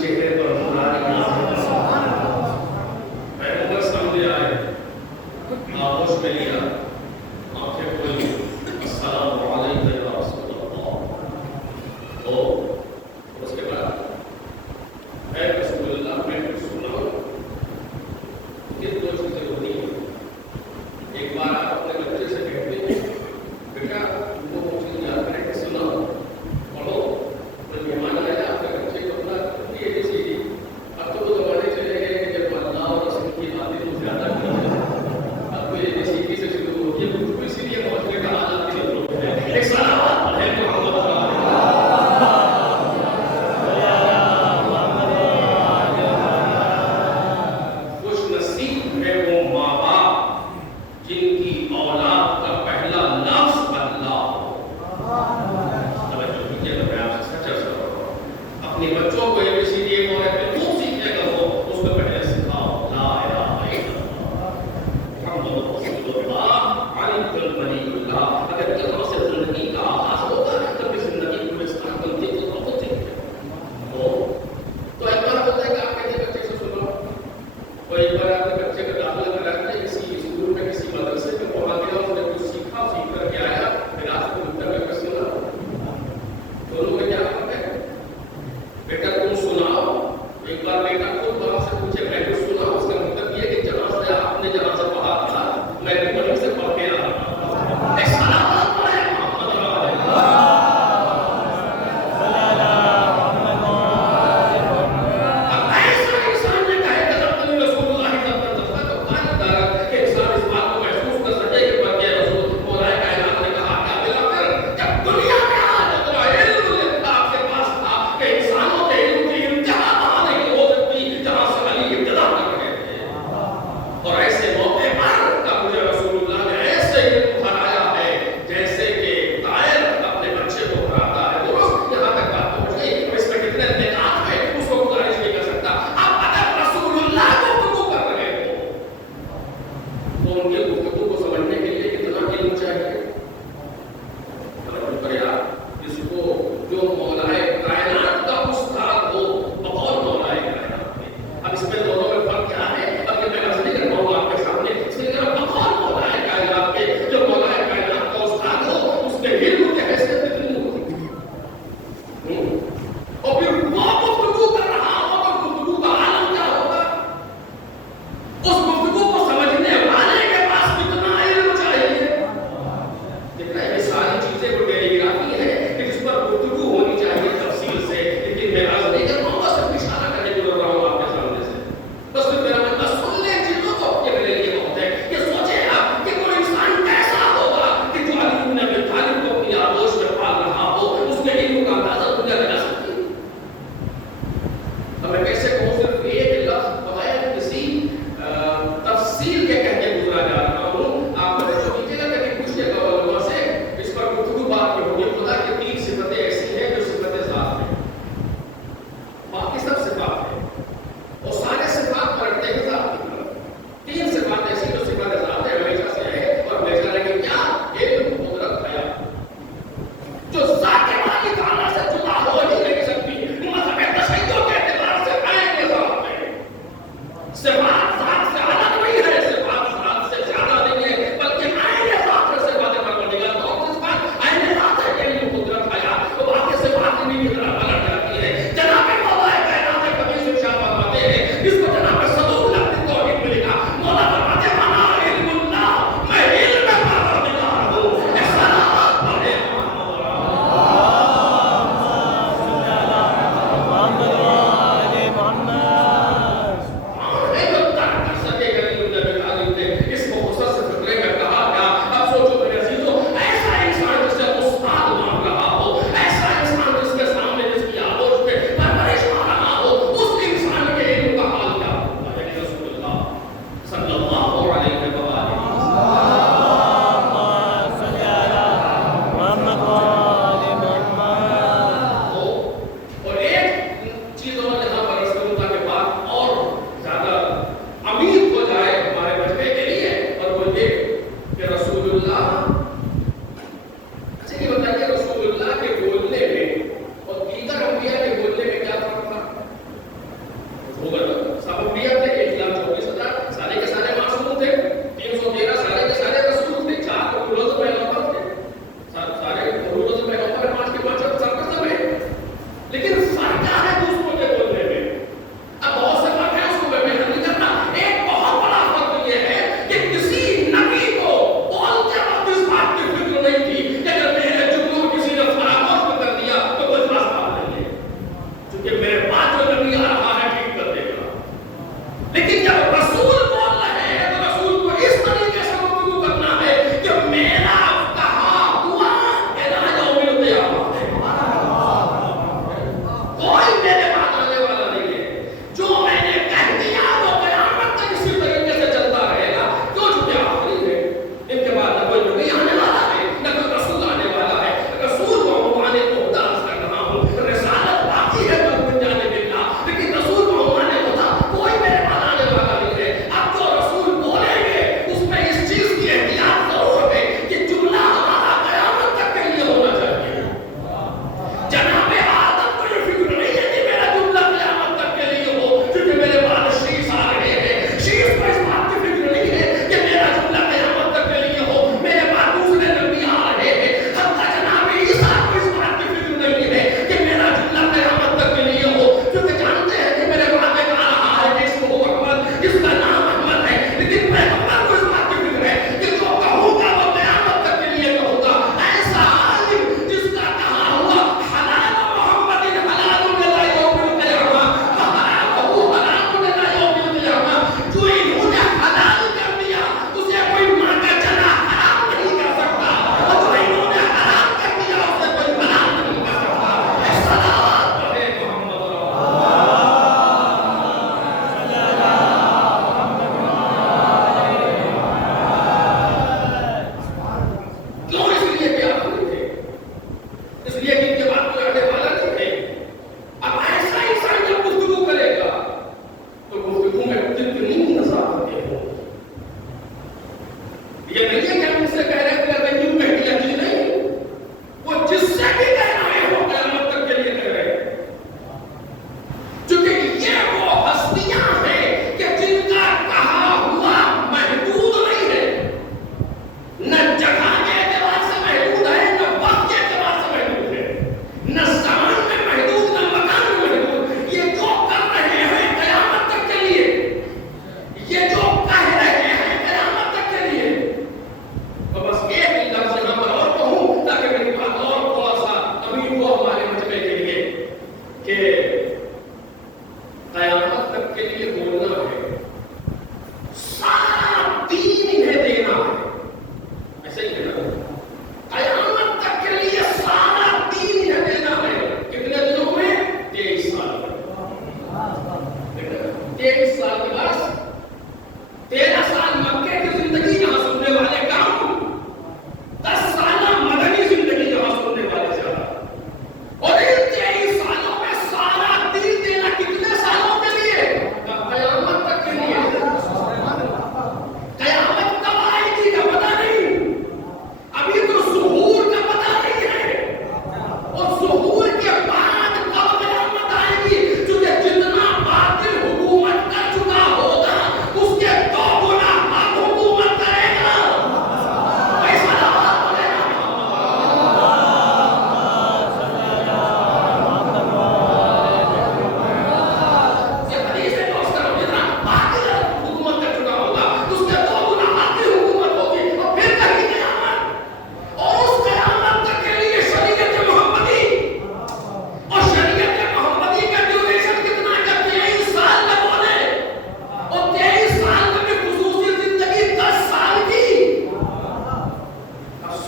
چہرے پر مسکراہٹ پیغمبر سامنے آئے، آغوش میں لیا، آنکھیں کھولی، السلام علیکم یا رسول اللہ، اور اس کے بعد اے رسول اللہ میں کچھ سناؤں؟ یہ دو چیزیں ہوتی ہیں. ایک بار آپ اپنے بچے سے کہتے ہیں بیٹا وہ چیز یاد کریں کہ سناؤ، پڑھو، کوئی مہمان آیا آپ کے بچے کو اپنا یہ سی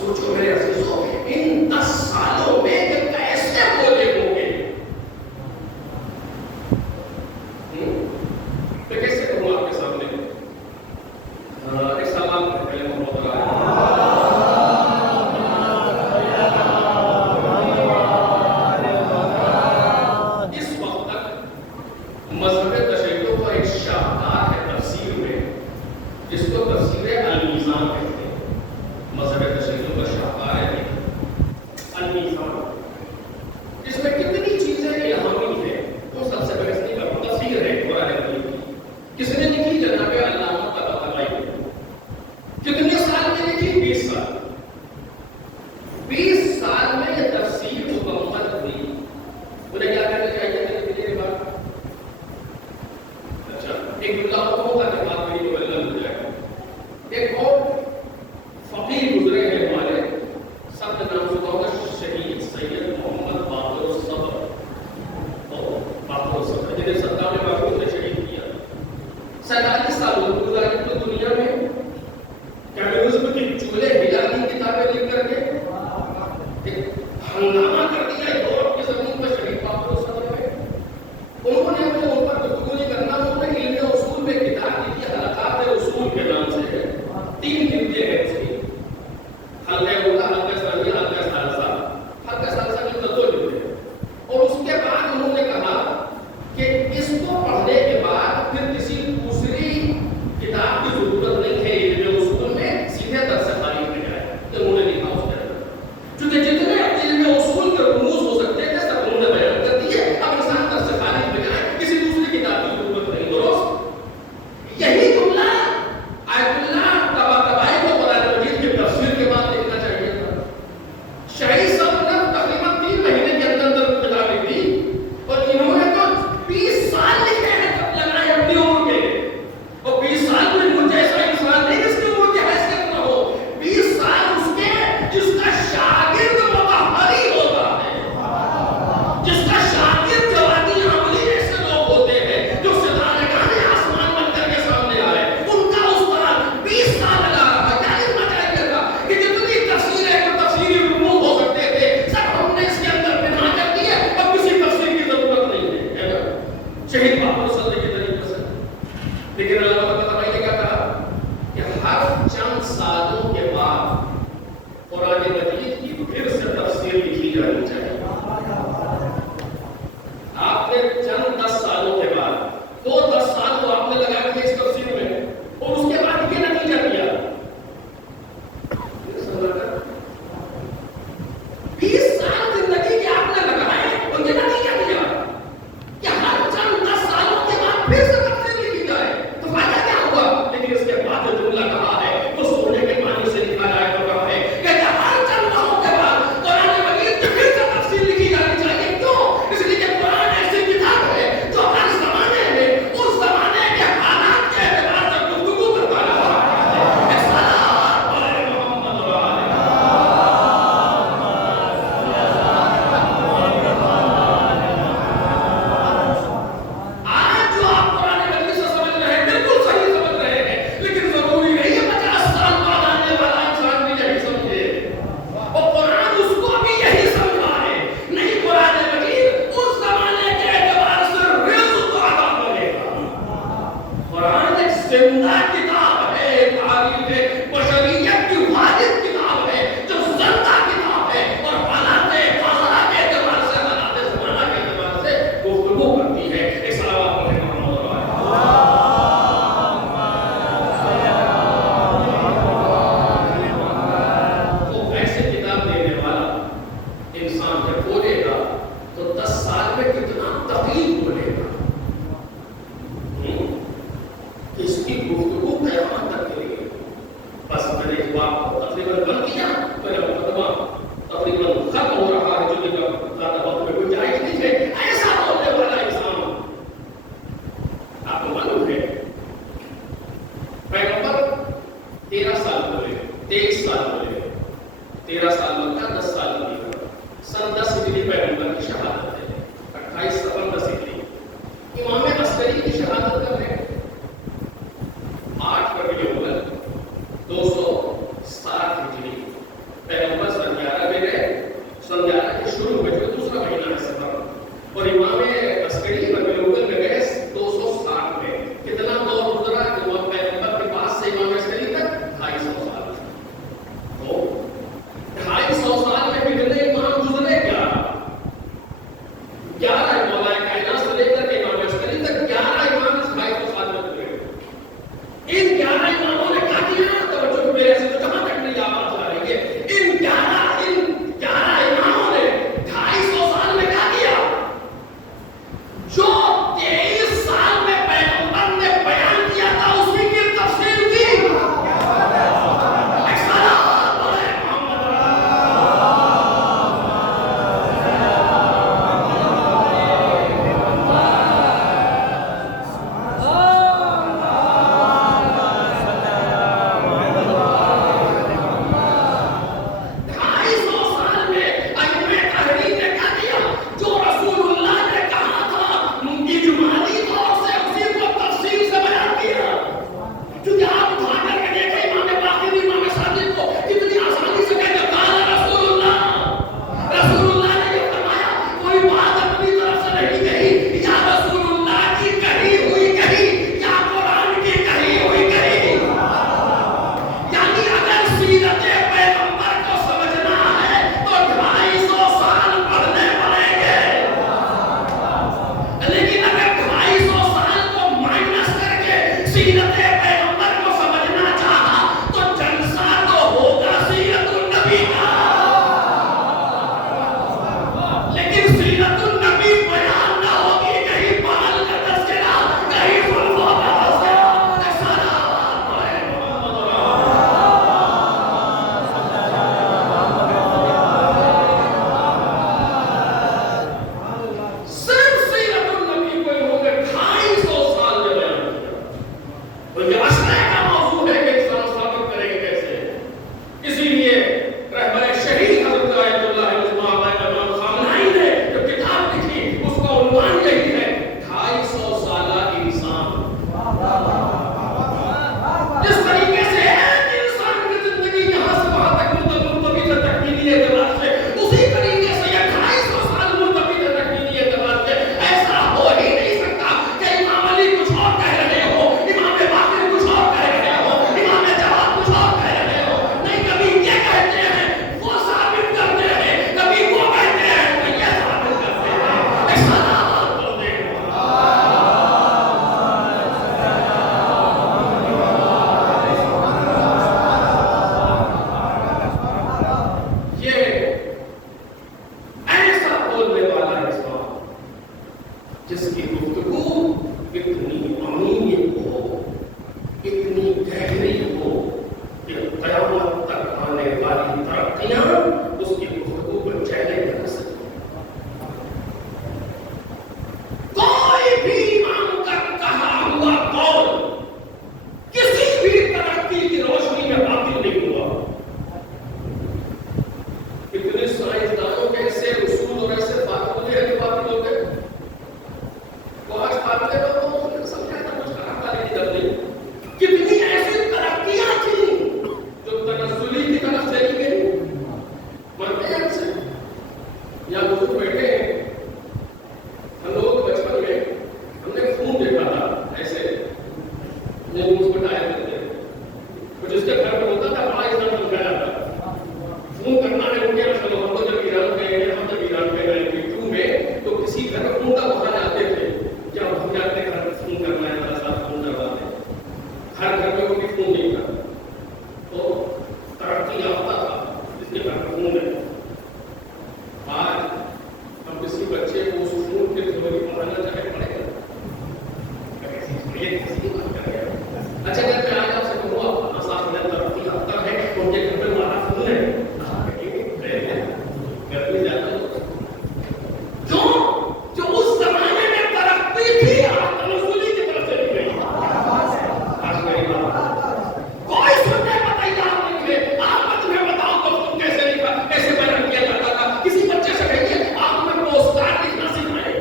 سوچو میرے عزیزوں ان 10 سالوں میں کہ کیسے بولے ہوں گے. میں کیسے کہوں آپ کے سامنے ایک سوال پہلے محمد اس وقت تک مذہب تشیع کا ایک شاہکار ہے تفسیر میں جس کو تفسیر المیزان کہتے ہیں. مذہب تشیع کا شاہکار ہے المیزان، جس میں کتنی چیزیں الہامی ہیں وہ سب سے بحث نہیں کروں. تفسیر ہے قرآن کریم کی، کس نے لکھی؟ جناب علامہ طباطبائی. کتنے سال میں لکھی؟ 20 سال. 20 سال میں یہ تفسیر مکمل ہوئی. انہیں کیا کرنا چاہیے میرے کے بعد؟ اچھا ایک اللہ کو ہوگا کہ بات میری کو اللہ مل جائے گا. ایک اور فقیر گزرے ہیں ہمارے، سب کا نام سنا ہوگا، شہید سید محمد باقر الصبر. باقر الصبر جنہیں 57 باقر نے شہید کیا. 47 سال گزاری تو دنیا میں کمیونزم کی چولہے ہلا دی کتابیں لکھ کر کے ہنگامہ کر دیا یورپ کی زمین پر شہید باقر الصبر ہے. انہوں نے اپنے ان پر گفتگو نہیں کرنا، انہوں نے علم اصول میں کتاب لکھی حلقات اصول کے نام سے ہے. 3 جلدیں ہیں اس کی، حلقہ اولا، حلقہ ثانیہ، حلقہ ثالثہ. حلقہ ثالثہ کی 2 جلدیں ہیں. اور اس کے بعد انہوں نے کہا کہ اس کو پڑھنے کے بعد پھر کسی دوسری کتاب کی ضرورت نہیں ہے علم اصول میں، سیدھے درس خارج میں جائے. تو انہوں نے لکھا اس کے اندر چونکہ جتنے علم اصول کے رموز ہو سکتے تھے سب انہوں نے بیان کر دیے. اب انسان درس خارج میں جائے، کسی دوسری کتاب کی ضرورت نہیں. درست یہی جملہ آیت اللہ طباطبائی کو قرآن مجید کی تفسیر کے بعد لکھنا چاہیے تھا. شہید صاحب نے تقریباً 3 مہینے کے اندر اندر کتاب لکھی اور انہوں نے تو 20 سال لکھے ہیں کب لگائے اپنی عمر کے. اور 20 سال میں مجھ جیسا انسان نہیں جس کی عمر کی حیثیت نہ ہو. 20 سال اس کے جس کا شاگرد مطہری ہوتا ہے، جس کا شاگرد جوانی عملی ایسے لوگ ہوتے ہیں جو ستارگان آسمان بن کر کے سامنے آئے، ان کا استاد 20 سال لگا رہا. کیا علم چاہیے تھا کہ جتنی تفسیریں اور تفسیری رموز ہو سکتے تھے سب ہم نے اس کے اندر بنا کر دیے. اب کسی تفسیر کی ضرورت نہیں ہے نا؟ شہید باقر الصبر کے طریقے سے. لیکن علامہ طباطبائی نے کیا کہا کہ ہر چند سالوں کے بعد قرآن مجید کی پھر سے تفسیر لکھی جانی چاہیے. آپ نے چند 10 سالوں کے بعد 10 سال تو آپ نے لگا دیا اس تفسیر میں اور اس کے بعد یہ نتیجہ دیا 20 سال زندگی کے آپ نے لگائے اور یہ نتیجہ دیا کہ ہر چند 10 سالوں کے بعد پھر سے تفسیر لکھی جائے. تو فائدہ کیا ہوا؟ لیکن اس کے بعد جو جملہ کہا ہے وہ سونے کے پانی سے لکھا جائے تو کہا ہے کہ ہر چند ماہوں کے بعد قرآن مجید کی پھر سے تفسیر لکھی جانی چاہیے. کیوں؟ اس لیے کہ قرآن ایسی کتاب ہے جو ہر زمانے میں اس زمانے کے حالات کے اعتبار سے گفتگو کرتا رہا ہے. صلوات علی محمد و آلہ. آج جو آپ قرآن مجید سے سمجھ رہے ہیں بالکل صحیح سمجھ رہے ہیں، لیکن ضروری نہیں ہے 50 سال بعد آنے والا انسان بھی یہی سمجھے اور قرآن اس کو بھی یہی سمجھا ہے. نہیں، قرآن مجید اس زمانے کے اعتبار سے رزق و عطا کرے گا. قرآن ایک زندہ کتاب ہے، تاریخ بشریت کی واحد کتاب ہے جو زندہ کتاب ہے اور حالات فاضلہ کے اعتبار سے، حالات زمانہ کے اعتبار سے گفتگو کرتی ہے. ایک صلوات پڑھیں محمد و آلہ. تو ایسے کتاب دینے والا انسان جب بولے گا تو 10 سال میں کتنا دقیق بولے گا کہ اس کی گفتگو قیامت تک کے لیے. بس میں نے اس بات کو تقریباً بند کیا، میرا مقدمہ تقریباً ختم ہو رہا ہے. جو زیادہ وقت میں کوئی جائز نہیں ہے ایسا بولنے والا انسان. آپ کو معلوم ہے پیغمبر 13 سال بولے، 23 سال بولے، 13 سال مکہ، 10 سال مدینہ. سن 10 ہجری پیغمبر کی شہادت ہے. 28 صفر 10 ہجری. امام عسکری کی شہادت کب ہے؟ 8 ربیع الاول 260 ہجری. کتنے سائنسدانوں کے ایسے اصول اور ایسے فارمولے ہیں جو باقی لوگ ہیں وہ آج پاتے ہیں تو انہوں نے سمجھا تھا کچھ خراب والی کی طرف نہیں. کتنی ایسی ترقیاں تھیں جو تنزلی کی طرف چلی گئی. مرتے ہیں سے یا بزرگ بیٹھے ہیں. ہم لوگ بچپن میں ہم نے خون دیکھا تھا ایسے نیوز کو ٹائر کرتے ہیں تو جس کے گھر میں ہوتا تھا بڑا اتنا دکھایا جاتا خون کرنا ہے ان کے اصل ہم تو جب ایران گئے ہیں ہم جب ایران میں گئے تھے میں تو کسی گھر میں خون کا بہانے آتے تھے کیا ہم جاتے ہیں گھر میں خون کرنا ہے ہمارا ساتھ خون کرواتے ہیں. ہر گھر میں کوئی خون نہیں تھا تو ترقی یافتہ تھا جس کے گھر میں خون ہے. آج ہم کسی بچے کو اس خون کے تھوڑی پڑھانا چاہے پڑھے گا. اچھا اگر میں آج آپ سے کہوں آپ آسان میں ترقی یافتہ ہے ان کے گھر میں ہمارا خون ہے گرمی زیادہ جو اس زمانے میں ترقی تھی تنزلی کی طرف چلی گئی. آج میری بات کوئی سننے کا تیار نہیں ہے. آپ تمہیں بتاؤ تو تم کیسے لکھا کیسے بیان کیا جاتا تھا. کسی بچے سے کہیے آپ تمہیں پوسٹ کارڈ لکھنا سکھائے.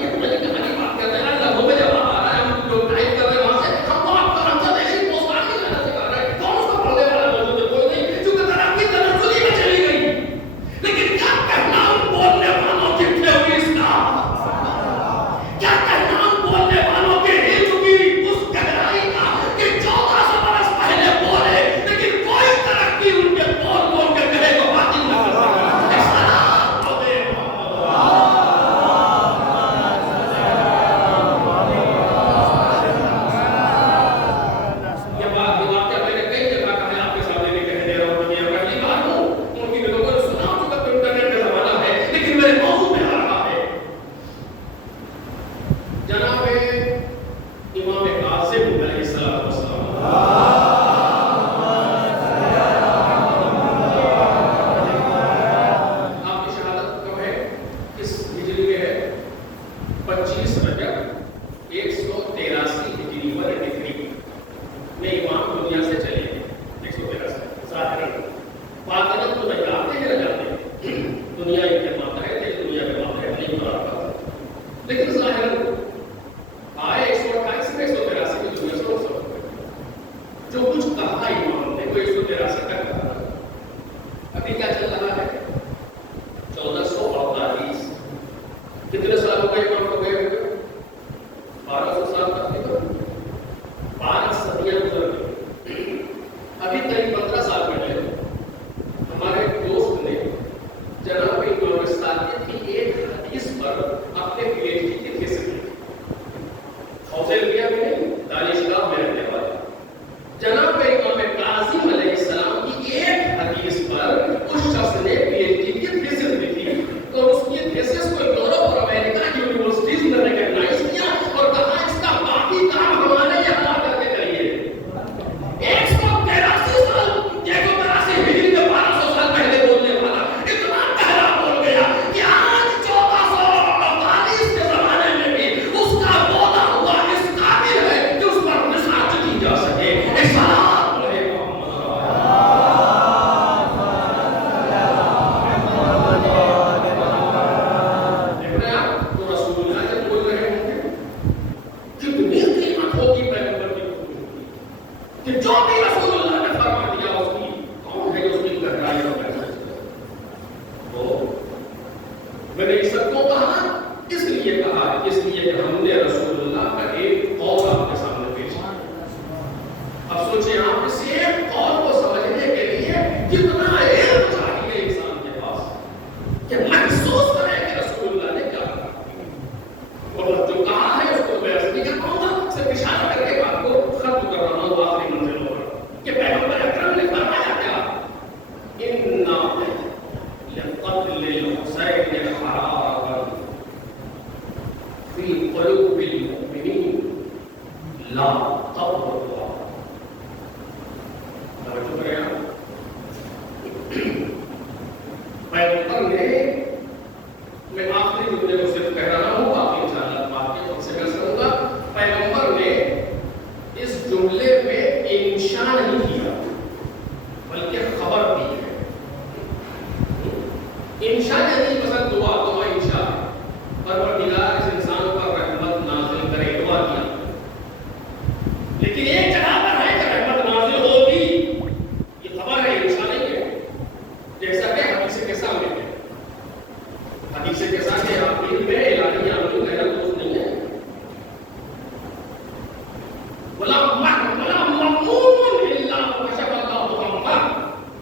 یہ تمہیں کہانی بات کرتے ہیں لفظوں میں جواب آ رہا ہے ہم لوگ ٹائپ کر رہے ہیں وہاں سے ہم کو آپ کا ہم سے ایسی پوسٹ کارڈ لکھنا سکھا رہے ہیں. کون اس کو پڑھنے والا موجود ہے کوئی نہیں چونکہ ترقی تنزلی میں چلی گئی. لیکن کیا کہنا ان بولنے والوں کی تھیوریز کا کیا کہنا ان بولنے والوں کے علم کی اس گہرائی کا کہ 1400 برس پہلے بولے لیکن کوئی ترقی ان کے بول بول کے کہے کو باطل نہ کر سکے. سلام ہو دے یہ بات واقعہ میں نے کئی جگہ کہا ہے آپ کے سامنے بھی کہہ دے رہا ہوں. میں پہلی بار ہوں ان کی لوگوں نے سنا ہوگا کہ انٹرنیٹ کا زمانہ ہے لیکن میرے موضوع میں آ رہا ہے. جناب امام کاظم علیہ السلام آپ کی شہادت کب ہے؟ کس ہجری میں ہے؟ 25 رجب 183 ہجری 183 میں امام دنیا سے چلے گئے. 183 ظاہراً باطناً تو نہیں جانتے ہیں نہ جانتے دنیا ان کے ماتا ہے دنیا کے ماتا ہے نہیں برابر لیکن ظاہراً آئے 128 میں 183 میں دنیا سے رخصت ہو گئے. جو کچھ کہا امام نے وہ 183 تک کہا. ابھی کیا چل رہا ہے 1448. کتنے سال ہو گئے امام کو گئے ہوئے 1200 سال تقریباً 12 صدیاں گزر گئی. ابھی قریب 15 سال پہلے ہمارے دوست نے جناب امام صادق کی ایک حدیث پر اپنے پی ایچ ڈی کی تھیسس لکھی. حوصلے لیا میں دانشگاہ میں رہنے والا جناب امام کاظم علیہ السلام کی ایک حدیث پر اس شخص نے پی ایچ ڈی کی تھیسس لکھی اور اس کی تھیسس کو یورپ اور امریکہ کی یونیورسٹیز میں ریکگنائز کیا اور کہا اس کا باقی کام ہمارے یہاں کر کے کریے. 183 سال 183 ہجری میں 1200 سال پہلے بولنے والا اتنا گہرا بول گیا کہ آج 1448 کے زمانے میں بھی اس کا بولا ہوا اس قابل ہے کہ اس پر نثار کی جا سکے. سلام علیکم تو رسول اللہ جب بول رہے ہوں گے کتنی قیمت ہوگی پیغمبر کی کہ جو بھی رسول اللہ نے فرما دیا اس کی کون ہے اس کی گہرائی اور میں نے اس سب کو کہا اس لیے کہا اس لیے کہ ہم نے رسول اللہ کا ایک قول آپ کے سامنے پیش کیا. اب سوچیں آپ اس ایک قول کو سمجھنے کے لیے کتنا علم چاہیے انسان کے پاس کہ محسوس کرے کہ رسول اللہ نے کیا کہا اور جو کہا ہے اس کو میں اصلی کا قول سے اشارہ کر کے بات کو ختم کر رہا ہوں آخری منزل پر کہ پیغمبر اکرم نے فرمایا کیا اِنَّا لِقَتْلِ الْحُسَيْنِ حَرَارَةً فِي قُلُوبِ الْمُؤْمِنِينَ لَا تَبْرُ. توجہ کریں پیغمبر نے میں آخری جملے کو صرف کہہ رہا ہوں باقی انشاءاللہ بات کے وقت سے میں کروں گا. پیغمبر نے اس جملے میں انشاء نہیں کیا بلکہ خبر دی ہے انشاء نہیں پسند دعا انشاء پروردگار اس انسان پر رحمت نازل کرے، دعا کیا، لیکن ایک جگہ پر ہے کہ رحمت نازل ہوگی، یہ خبر ہے، انشاء نہیں ہے، جیسا کہ حدیث کے سامنے ہے، حدیث کے سامنے آخر میں الہی عمل میرا دوست نہیں ہے، ولا مأمون الا کشف اللہ غمہ،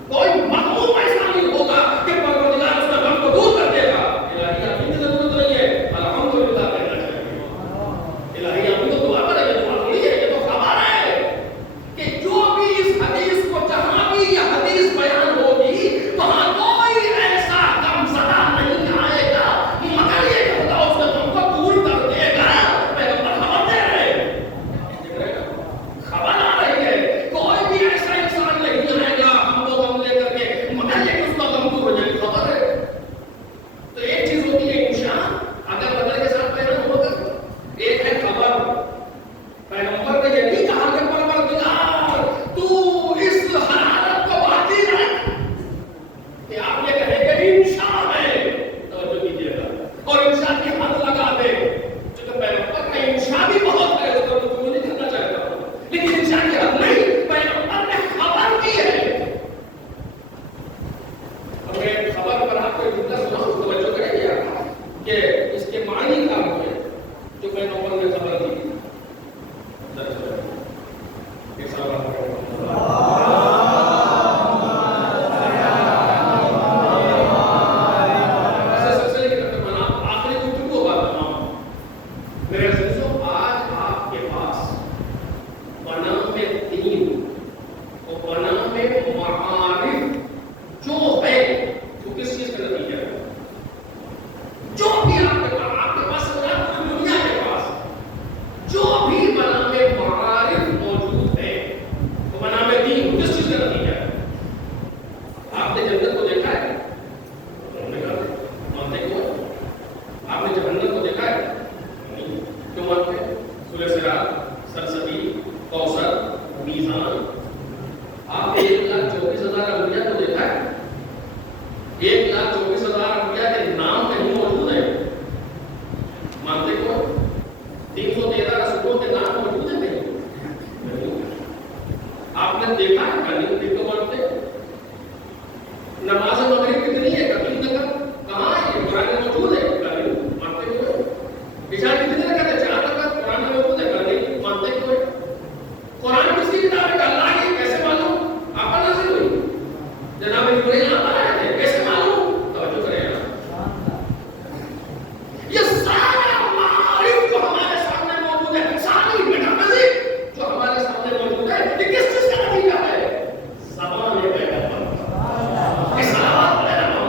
کوئی مأمون ایسا نہیں ہوگا کہ پروردگار اس کا غم کو دور کر دے گا، الہی عمل کی ضرورت نہیں ہے، الحمدللہ کہنا چاہیے، الہی عمل تو دعا کرے، یہ دعا تھوڑی ہے، یہ تو خبر ہے کہ جو بھی اس حدیث کو جہاں بھی یہ حدیث بیان ہوگی وہاں کوئی ایسا غم زدہ نہیں آئے گا مگر یہ کہ خدا اس کے غم کو دور کر دے گا، پیغمبر خبر دے رہے ہیں، خبر آ رہی ہے، کوئی بھی ایسا انسان نہیں آئے گا ہم کو غم لے کر کے مگر یہ کہ اس کا غم دور ہو جائے گی، خبر ہے۔ تو ایک چیز ہوتی ہے انشاء، اگر بدل کے ساتھ بیان ہوگا، ایک ہے خبر، پیغمبر نے یہ نہیں کہا کہ پروردگار تو اس حالت کو باقی رکھ، کہ آپ یہ کہیں کہ انشاء ہے، توجہ کیجیے گا، اور انشاء کی حد لگا دے، چونکہ پیغمبر کا انشاء بھی بہت ہے، اس پر گفتگو نہیں کرنا چاہتا، لیکن انشاء کی حد نہیں، پیغمبر نے خبر کی ہے۔ اب میں خبر پر آپ کو ایک جملہ سناؤں، توجہ کریں گے آپ کہ اس کے معنی کیا ہوئے جو پیغمبر نے خبر دی۔ زبان پیغمبر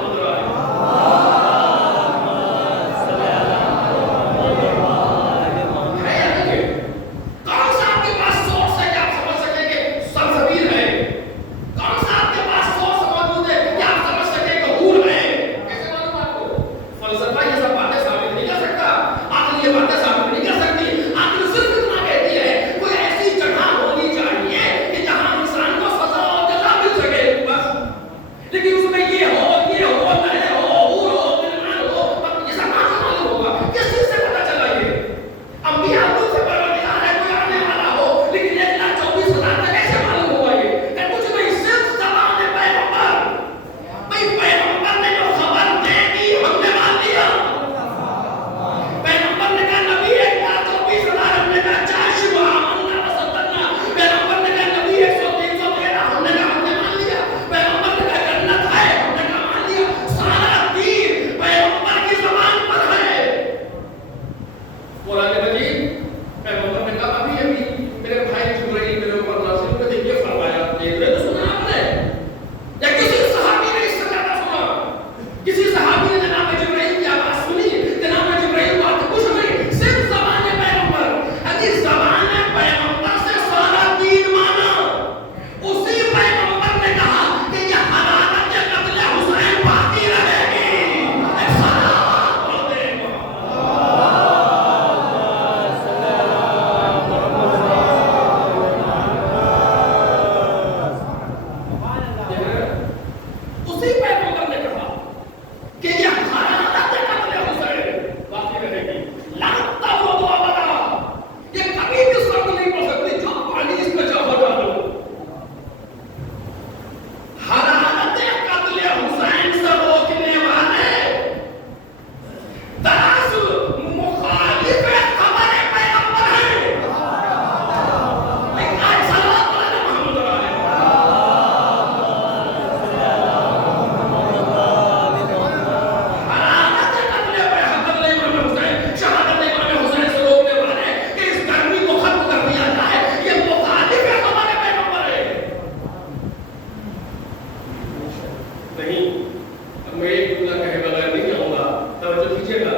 میں ایک جملہ کہے بغیر نہیں جاؤں گا، توجہ کیجیے گا۔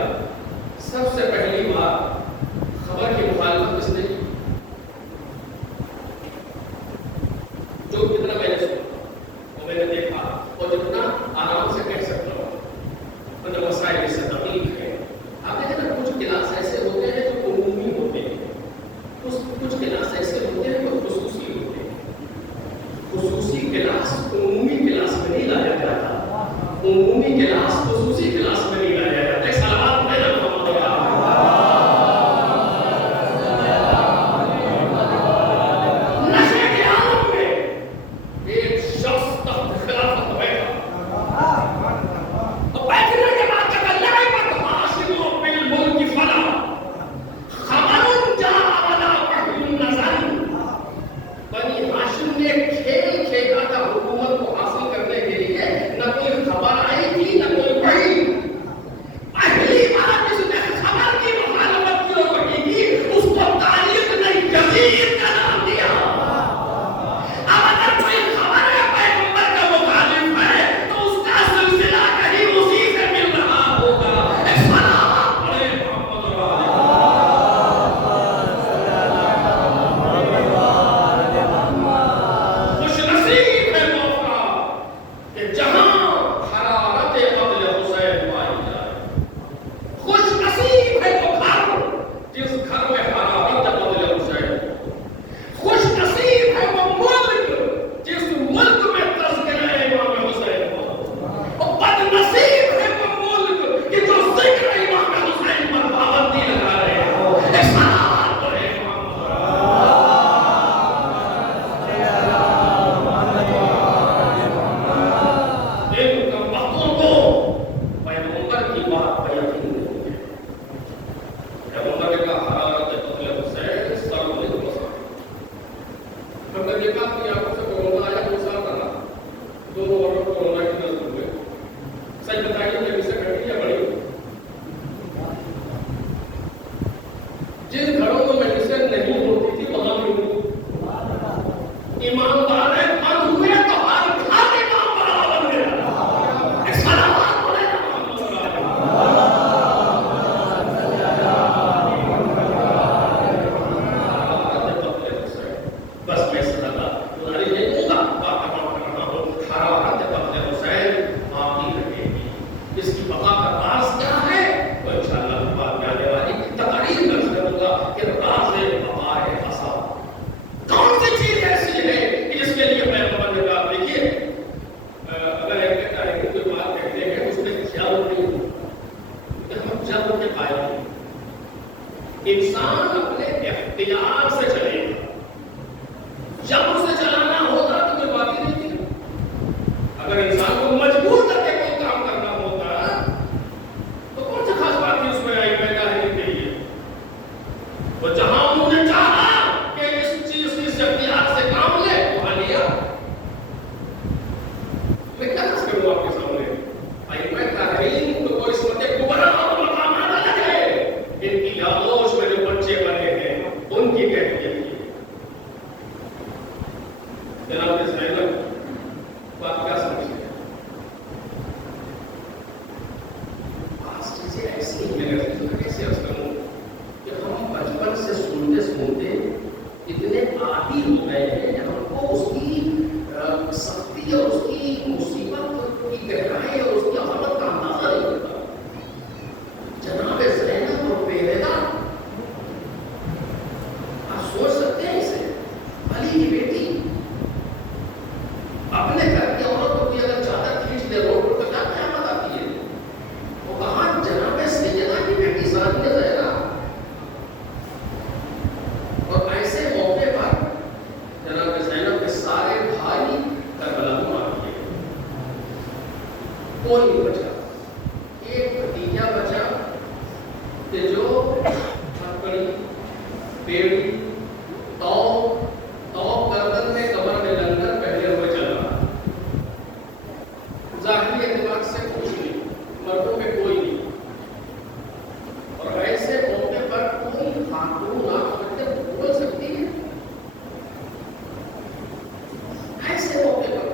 سب سے پہلی بات، خبر کی مخالفت کس نے کی؟ جو جتنا میں نے سنا اور میں نے دیکھا اور جتنا آرام سے کہہ سکتا ہوں، مطلب مسائل اس سے دقیق ہے۔ آپ دیکھیں نا، کچھ کلاس ایسے ہوتے ہیں جو عمومی ہوتے ہیں، کچھ کلاس ایسے ہوتے ہیں جو خصوصی ہوتے ہیں۔ خصوصی کلاس عمومی کلاس میں نہیں لایا جاتا، عمومی کلاس خصوصی کلاس میں نہیں لایا جاتا۔ ایک سلام ہے نا نشے کے عالم میں ایک شخص تخت خلافت بیٹھا اور بیٹھنے کے بعد جب اللہ پر حاصلوں بالملک فلا خبر جا ولا وحی نزل، بنی ہاشم نے کھیل کھیلا تھا حکومت کو حاصل کرنے کے لیے، نہ کوئی خبر آئی تھی نہ کوئی وحی۔ پہلی بار جس نے خبر کی مخالفت کی اور وحی کی، اس کو تاریخ نے جزیر کا نام دیا۔ اب اگر کوئی خبر ہے پیغمبر کا مخالف ہے تو اس کا سلسلہ کہیں اسی سے مل رہا ہوگا۔ ایک سلام پڑھے محمد خوش نصیب ہے موقع کہ جہاں حرارت قتل حسین پائی جائے، خوش نصیب ہے وہ گھر جس گھر میں حرارت قتل حسین ہو، خوش نصیب ہے وہ ملک جس ملک میں تذکرہ امام حسین ہو، اور بد نصیب ہے وہ ملک کہ جو ذکر امام حسین پر پابندی لگا رہے ہو۔ ایک سلام پڑھے ان کمبختوں کو پیغمبر کی بات پر یقین نہیں ہے۔ پیغمبر نے کہا حرارت قتل حسین سر میں بسا۔ ہم نے دیکھا کہ آپ سے کورونا آیا، دو سال رہا، دونوں عورت کورونا کی نظر ہوئے۔ سچ بتائیے کہ اسے گھٹی یا بڑی؟ جن گھروں میں میڈیسن نہیں ہوتی تھی وہاں بھی ہوئی۔ ایماندار ہے، بند ہوئے تو ہر گھر امام برابر بن گیا۔ ایک سلام پڑھے بس میں صدا گزارش نہیں دوں گا، بات کر رہا ہوں، حرارت قتل حسین باقی رہے گی۔ اس کی بقا کا راز کیا ہے تو انشاءاللہ بات میں آنے والی تقریر میں اس کروں گا کہ راز بقا حسا کون سی چیز ایسی ہے کہ جس کے لیے پیغمبر نے کہا دیکھیے اگر ایک کوئی بات کہتے ہیں اس میں جب نہیں کہ ہم جب کے قائل ہیں، انسان اپنے اختیار سے چلے گا، جب اسے چلانا ہوتا تو کوئی بات ہی نہیں تھی۔ اگر انسان کو مجبور کر کے کوئی کام کرنا ہوتا تو کون سی خاص بات تھی اس میں آئی پیدا ہے کے لیے؟ تو جہاں انہوں نے چاہا کہ اس چیز اس اختیار سے کام لے وہاں لیا۔ میں کیا عرض کروں آپ کے سامنے؟ ائمہ تابعین کو کوئی عصمت کبریٰ اور مقامات الگ ہے، ان کی یادوش میں جو بچے بنے ہیں ان کی کیفیت یہ ہے۔ جناب زینب بات کیا سمجھتے ہیں؟ بعض چیزیں ایسی ہیں کیسے عرض کروں کہ ہم بچپن سے سنتے سنتے اتنے عادی ہو گئے ہیں، ہم کو اس کی سختی اور اس کی مصیبت کی گہرائی اور اس کی عظمت کا اندازہ نہیں ہوتا۔ جناب زینب اور پیردا، آپ سوچ سکتے ہیں اسے، علی کی بیٹی اپنے گھر کی عورت کو بھی اگر چادر کھینچ دے روڈ پر تو کیا قیامت آتی ہے؟ وہ کہاں جناب سیدہ کی بیٹی ثانیہ زہرا، اور ایسے موقع پر جناب زینب کے سارے بھائی کربلا کو مار دیے، کوئی نہیں بچا، ایک بھتیجا بچا کہ جو ہتکڑی بیڑی گردن میں کمر میں لنگر پہلے ہوئے چل رہا، ظاہری اعتبار سے کچھ نہیں، مردوں میں کوئی نہیں، اور ایسے موقع پر کوئی خاتون آپ بول سکتی ہے؟ ایسے موقع پر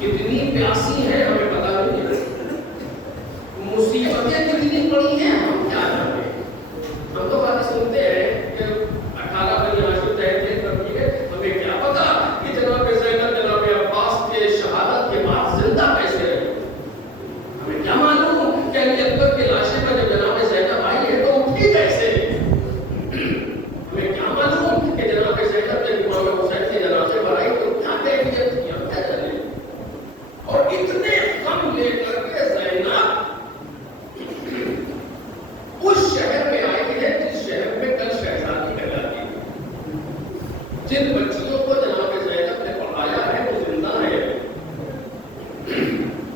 کتنی پیاسی ہے ہمیں پتا نہیں ہے، مصیبتیں کتنی بڑی ہیں ہم کیا جانتے ہیں۔ ہم تو باتیں سنتے ہیں کہ 18 بنی ہاشم تحریر کرتی ہے، ہمیں کیا پتا کہ جناب زینب جناب عباس کے شہادت کے بعد زندہ کیسے رہی، ہمیں کیا معلوم کہ علی اکبر کی لاشیں پر جب جناب زینب آئی ہے تو اٹھی کیسے، ہمیں کیا معلوم کہ جناب زینب نے امام حسین کے جنازے پر آئی تو کیا کیفیت تھی، ہم کیا جانے۔ اور اتنے غم لے کر کے زینب اس شہر میں آئی ہے جس شہر میں کل شہزادی کہلاتی ہے، جن بچیوں کو جناب زینب نے پڑھایا ہے وہ زندہ ہے،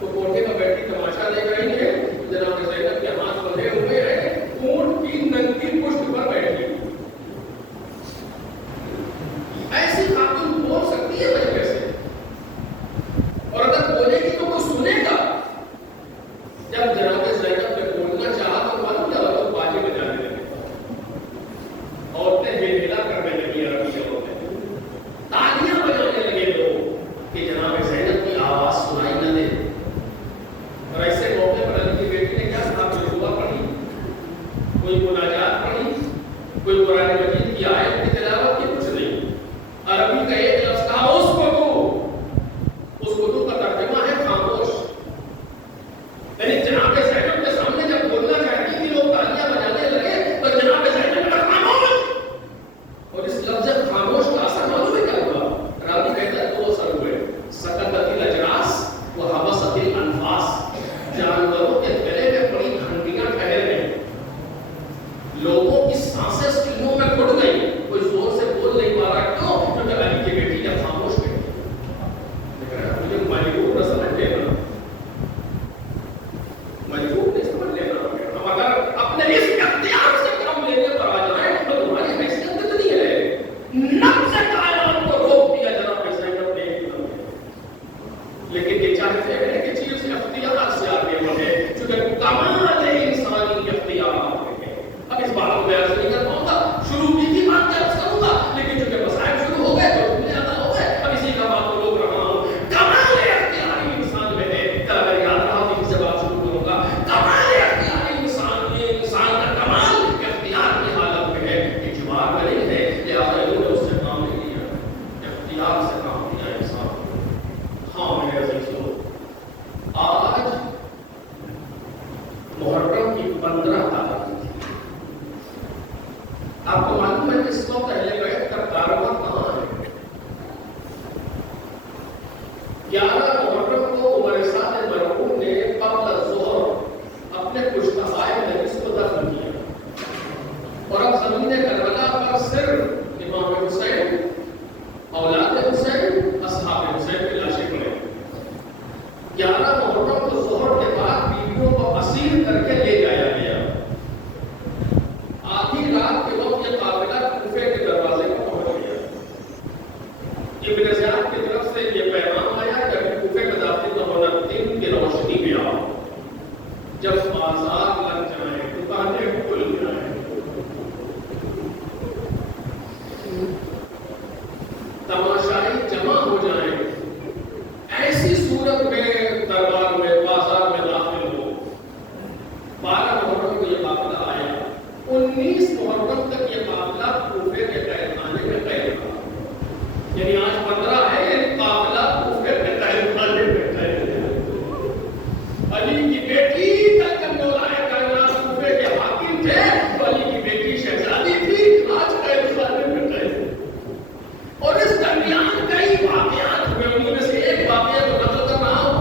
تو کوٹے میں بیٹھی تماشا دیکھ رہی ہے، جناب زینب کے ہاتھ بندھے ہوئے ہیں، اونٹ کی ننگی پشت پر بیٹھی، ایسی خاتون بول سکتی ہے بچے سے، اور اگر بولے گی تو کوئی سنے گا۔ جب جناب زینب نے بولنا چاہا تو معلوم کیا ہوا، باجے بجانے لگے، عورتیں ہل ہلا کرنے لگی، عربی عورتیں تالیاں بجانے لگے لوگ کہ جناب زینب کی آواز سنائی نہ دے۔ اور ایسے موقع پر علی کی بیٹی نے کیا کہا، کوئی دعا پڑھی، کوئی مناجات پڑھی، کوئی قرآن مجید کی آیت کی تلاوت کی، کچھ نہیں، عربی کا ایک لفظ کہا، اس کو کا ترجمہ ہے خاموش، یعنی جناب زینب کے سامنے جب بولنا چاہتی تھی لوگ تالیاں بجانے لگے تو جناب زینب کا خاموش، اور اس لفظ خاموش کا اثر معلوم ہے کیا ہوا، راوی کہتا ہے دو اثر ہوئے، سکتت الاجراس و حبست الانفاس، جانوروں کے گلے میں پڑی گھنٹیاں ٹھہر گئیں، لوگوں کی سانسیں سینوں میں گھٹ گئی، کوئی زور سے بول نہیں پا رہا، کیوں؟ کیونکہ علی کی بیٹی نے خاموش کر دیا۔ مجھے مجبور نہ سمجھ لینا، مجبور نہیں سمجھ لینا، ہم اگر اپنے اس اختیار سے کام لینے پر آ جائیں تو تمہاری حیثیت کتنی ہے، نفس کائنات کو روک دیا جناب زینب نے ایک دم میں، لیکن یہ چاہتے ہیں کہ چیز اختیار سے آگے بڑھے، چونکہ کمال انسانی اختیار ہے۔ اب اس بات کو میں عرض نہیں کر پاؤں گا، شروع کی تھی بات کیا عرض کروں گا، لیکن چونکہ مسائل شروع ہو گئے تو جملے ادا ہو گئے، اب اسی کا بات کو روک رہا ہوں۔ کمال اختیاری انسان میں ہے، کل اگر یاد رہا تو سے بات شروع کروں گا، کمال اختیاری انسان کا کمال اختیار کی حالت میں ہے، اجبار میں نہیں ہے، لہٰذا انہوں نے اس سے کام نہیں لیا، اختیار سے کام لیا انسان۔ ہاں میرے عزیزوں، آج محرم کی 15 تاریخ تھی، آپ کو معلوم ہے اس وقت اہل بیت کا کارواں کہاں ہے؟ 11 محرم کو عمر سعد مرحوم نے قبل الظہر اپنے پشتہائے نفس کو دفن کیا، اور اب زمین کربلا پر صرف امام حسین، اولاد حسین، اصحاب حسین کی لاشیں پڑیں۔ 11 محرم کو ظہر کے بعد بیویوں کو اسیر کر کے لے جایا گیا، آدھی رات کے وقت یہ قافلہ کوفے کے دروازے پر پہنچ گیا، ابن زیاد کی طرف سے یہ پیغام آیا کہ ابھی کوفے میں داخل نہ ہونا، دن کی روشنی میں آؤ، جب بازار لگ جائیں، دکانیں کھل جائیں، تماشائی جمع ہو جائیں، ایسی صورت میں دربار میں بازار میں داخل ہو۔ 12 محرم کو یہ قافلہ آیا، 19 محرم تک یہ قافلہ کوفے کے قید خانے میں قید رہا، یعنی آج 15 ہے، یعنی قافلہ کوفے کے قید خانے میں قید ہے۔ علی کی بیٹی تک جب مولا کائنات کوفے کے حاکم تھے تو علی کی بیٹی شہزادی تھی، آج قید خانے میں قید ہے۔ اور اس درمیان کئی واقعات ہوئے، ان میں سے ایک واقعہ جو نقل کر رہا ہوں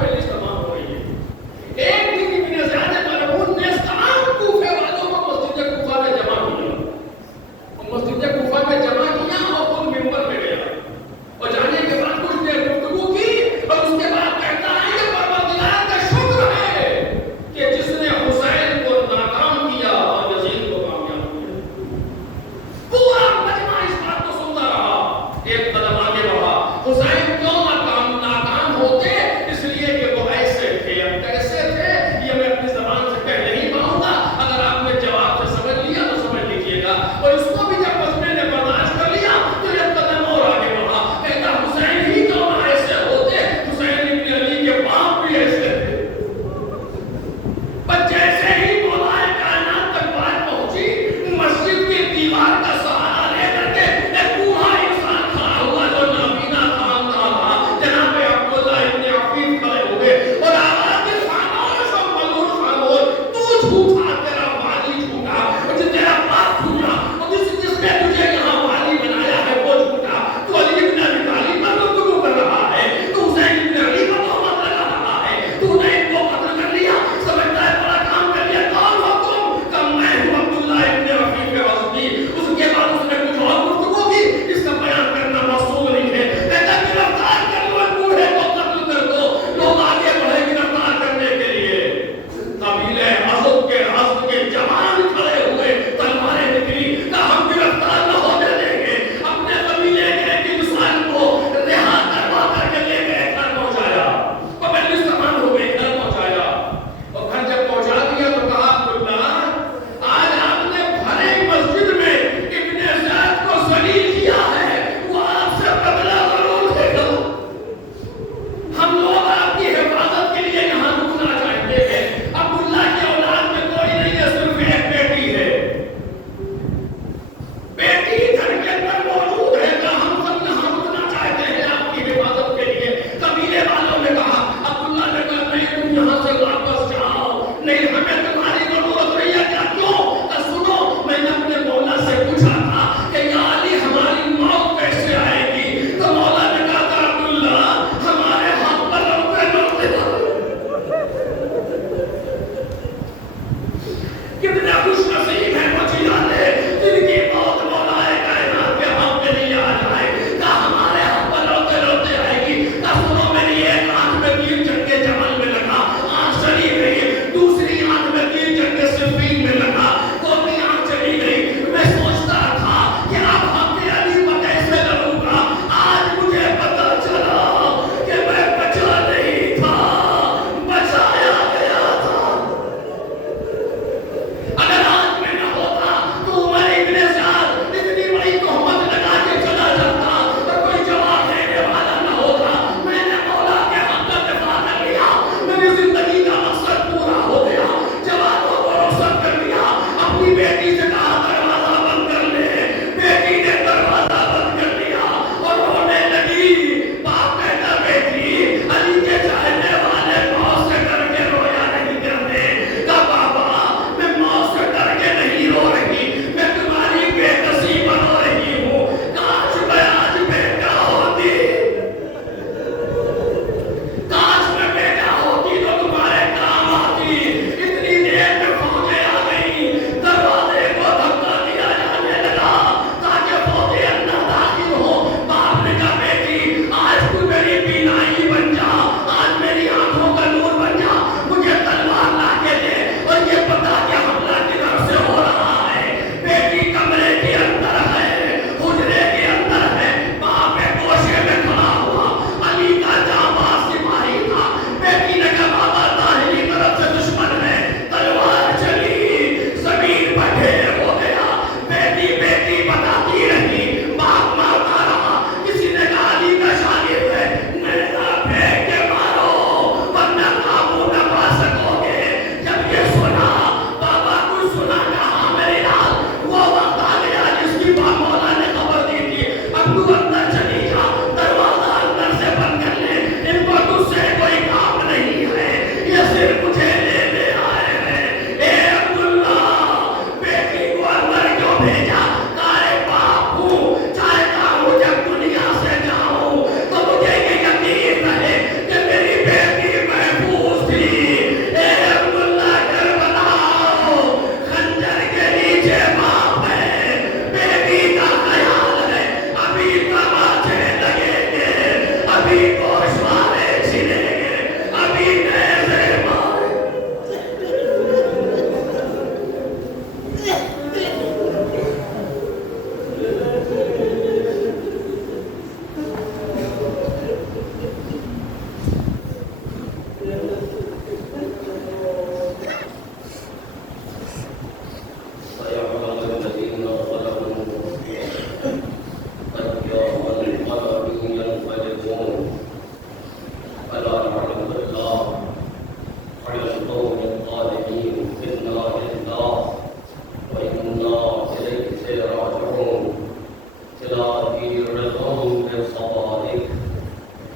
الخبائث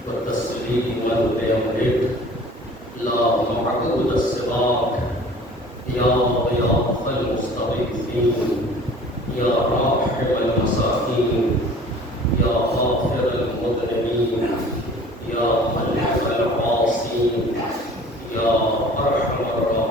وتسليما بأمرك لا معبود سواك يا غياث المستغيثين يا راحم المساكين يا غافر المذنبين يا ملحق العاصين يا أرحم الراحمين